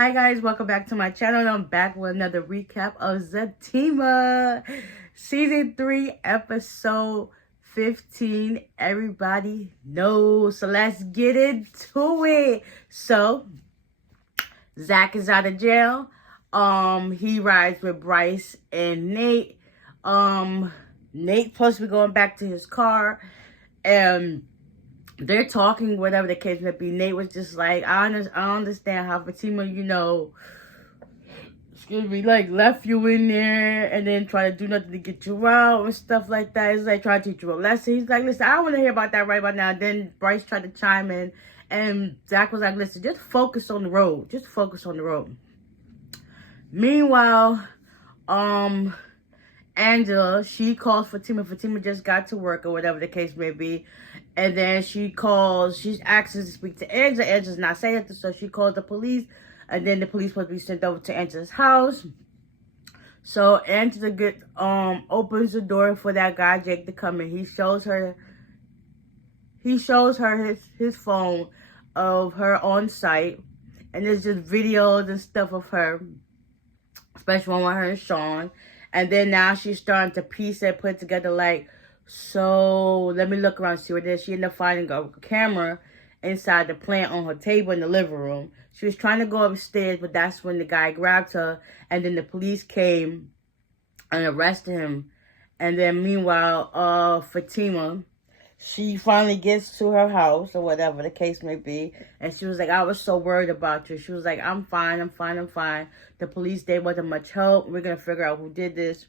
Hi guys, welcome back to my channel. I'm back with another recap of Zatima season 3 episode 15. Everybody knows, so let's get into it. So Zach is out of jail. He rides with Bryce and Nate. Nate's supposed to be going back to his car, and they're talking, whatever the case may be. Nate was just like, I understand how Fatima, like left you in there and then try to do nothing to get you out and stuff like that. It's like trying to teach you a lesson. He's like, listen, I don't want to hear about that right about now. And then Bryce tried to chime in, and Zach was like, listen, just focus on the road. Just focus on the road. Meanwhile, Angela, she calls Fatima. Fatima just got to work or whatever the case may be. And then she asks us to speak to Angela. Angela's not saying it, so she calls the police. And then the police supposed to be sent over to Angela's house. So Angela opens the door for that guy Jake to come in. He shows her his phone of her on site, and there's just videos and stuff of her, especially one with her and Sean. And then now she's starting to piece it, put it together like, so let me look around and see what it is. She ended up finding a camera inside the plant on her table in the living room. She was trying to go upstairs, but that's when the guy grabbed her. And then the police came and arrested him. And then meanwhile, Fatima, she finally gets to her house or whatever the case may be. And she was like, I was so worried about you. She was like, I'm fine. The police, they wasn't much help. We're going to figure out who did this.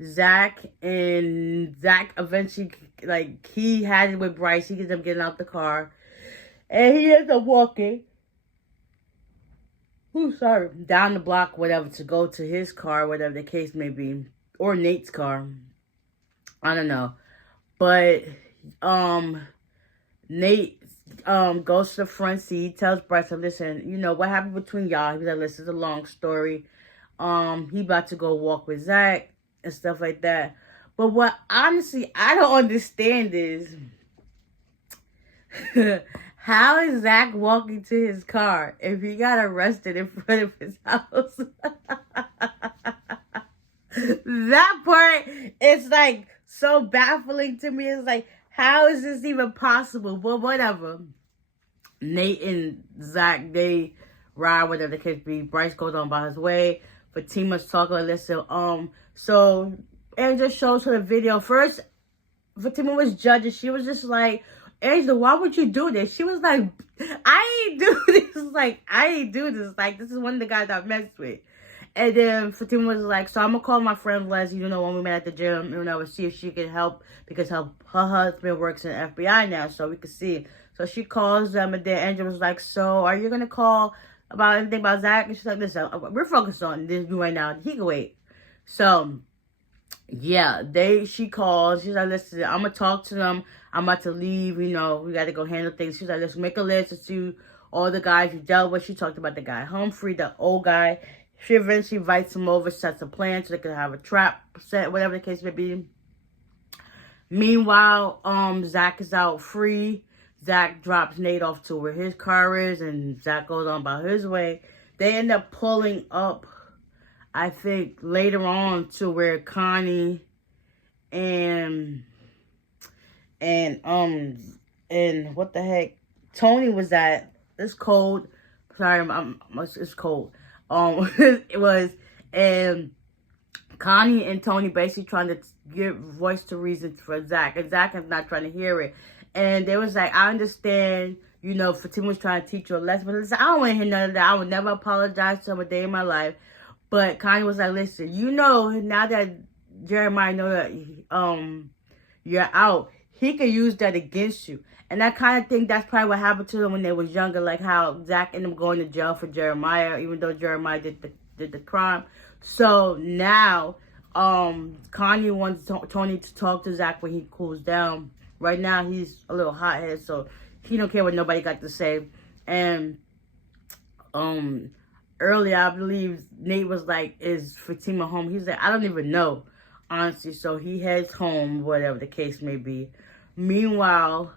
Zach eventually, like, he had it with Bryce. He gets them getting out the car. And he ends up walking. Down the block, whatever, to go to his car, whatever the case may be. Or Nate's car. I don't know. But, Nate, goes to the front seat, tells Bryce, listen, what happened between y'all? He's like, listen, it's a long story. He about to go walk with Zach and stuff like that. But what, honestly, I don't understand is, how is Zach walking to his car if he got arrested in front of his house? That part is like so baffling to me. It's like, how is this even possible? But whatever. Nate and Zach, they ride, whatever the case be. Bryce goes on by his way. Fatima's talking, listen, so Angela shows her the video. First, Fatima was judging. She was just like, Angela, why would you do this? She was like, I ain't do this. Like, I ain't do this. Like, this is one of the guys I messed with. And then Fatima was like, so I'm going to call my friend Leslie, when we met at the gym, see if she can help, because her husband works in the FBI now, so we could see. So she calls them, and then Angela was like, so are you going to call about anything about Zach? And she's like, listen, we're focused on this right now. He can wait. So, yeah, she calls. She's like, listen, I'm going to talk to them. I'm about to leave, we got to go handle things. She's like, let's make a list and see all the guys you dealt with. She talked about the guy Humphrey, the old guy. She eventually invites him over, sets a plan so they can have a trap set, whatever the case may be. Meanwhile, Zach is out free. Zach drops Nate off to where his car is, and Zach goes on about his way. They end up pulling up, I think, later on to where Connie and what the heck, Tony was at. It's cold. Sorry, it's cold. It was, and Connie and Tony basically trying to give voice to reason for Zach, and Zach is not trying to hear it. And they was like, I understand, Fatima was trying to teach you a lesson, but listen, I don't want to hear none of that. I would never apologize to him a day in my life. But Connie was like, listen, now that Jeremiah know that you're out, he could use that against you. And I kind of think that's probably what happened to them when they was younger, like how Zach ended up going to jail for Jeremiah, even though Jeremiah did the crime. So now, Kanye wants Tony to talk to Zach when he cools down. Right now, he's a little hothead, so he don't care what nobody got to say. And earlier, I believe Nate was like, is Fatima home? He's like, I don't even know, honestly. So he heads home, whatever the case may be. Meanwhile,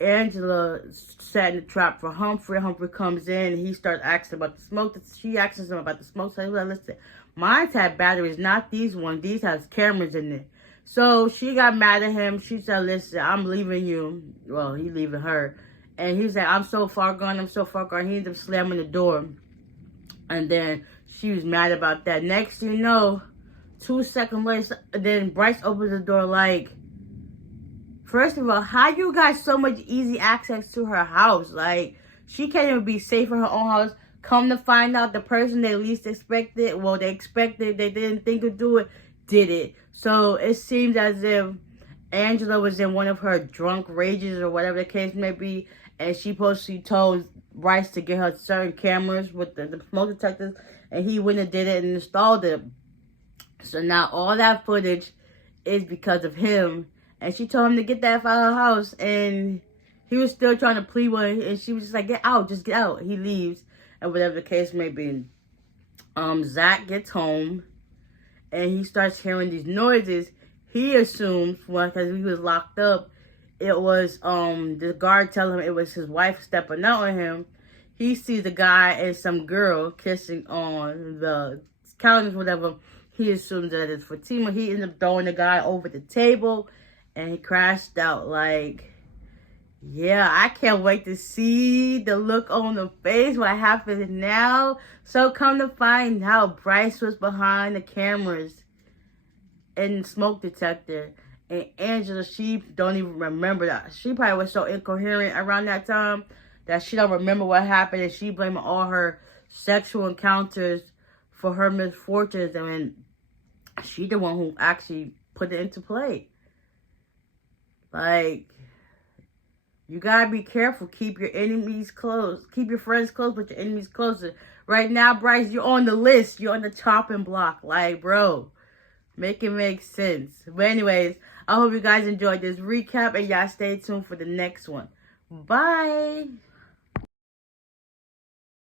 Angela set in the trap for Humphrey. Humphrey comes in. He starts asking about the smoke. She asks him about the smoke. So he's like, listen, mine had batteries, not these ones. These has cameras in it. So she got mad at him. She said, listen, I'm leaving you. Well, he leaving her. And he's like, I'm so far gone. I'm so far gone. He ended up slamming the door. And then she was mad about that. Next thing you know, 2 seconds later, then Bryce opens the door like, first of all, how you got so much easy access to her house? Like, she can't even be safe in her own house. Come to find out, the person they least expected, well, they expected, they didn't think would do it, did it. So it seems as if Angela was in one of her drunk rages or whatever the case may be, and she supposedly told Bryce to get her certain cameras with the smoke detectors, and he went and did it and installed it. So now all that footage is because of him. And she told him to get that out of her house. And he was still trying to plead with her. And she was just like, get out. Just get out. He leaves. And whatever the case may be. Zach gets home. And he starts hearing these noises. He assumes, well, because he was locked up, it was the guard telling him it was his wife stepping out on him. He sees the guy and some girl kissing on the counters, whatever. He assumes that it's Zatima. He ends up throwing the guy over the table. And he crashed out. Like, yeah, I can't wait to see the look on the face, what happens now. So come to find out, Bryce was behind the cameras and the smoke detector. And Angela, she don't even remember that. She probably was so incoherent around that time that she don't remember what happened. And she blaming all her sexual encounters for her misfortunes. And she the one who actually put it into play. Like, you gotta be careful. Keep your enemies close. Keep your friends close, but your enemies closer. Right now, Bryce, you're on the list. You're on the chopping block. Like, bro, make it make sense. But anyways, I hope you guys enjoyed this recap, and y'all stay tuned for the next one. Bye.